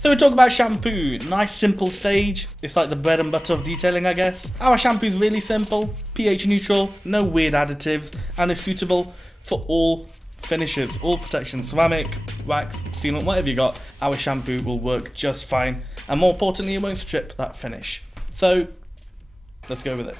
So we talk about shampoo. Nice simple stage. It's like the bread and butter of detailing, I guess. Our shampoo is really simple, pH neutral, no weird additives, and is suitable for all finishes, all protections, ceramic, wax, sealant, whatever you got. Our shampoo will work just fine, and more importantly, it won't strip that finish. So let's go with it.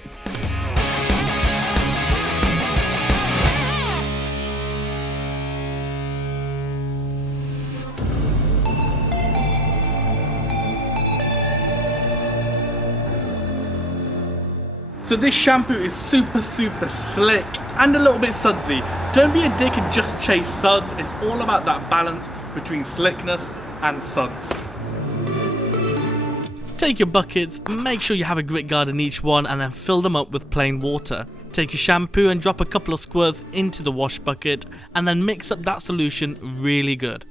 So this shampoo is super slick and a little bit sudsy. Don't be a dick and just chase suds. It's all about that balance between slickness and suds. Take your buckets, make sure you have a grit guard in each one, and then fill them up with plain water. Take your shampoo and drop a couple of squirts into the wash bucket, and then mix up that solution really good.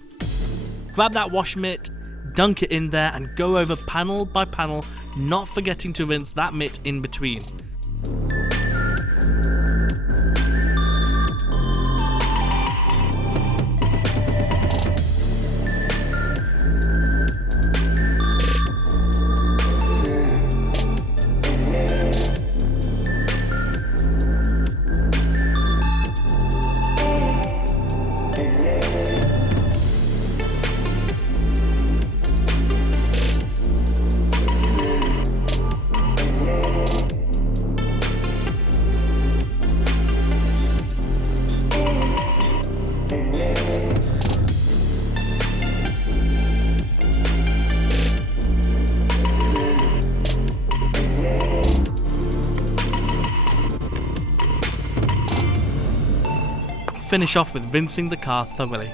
Grab that wash mitt, dunk it in there, and go over panel by panel, not forgetting to rinse that mitt in between. Finish off with rinsing the car thoroughly.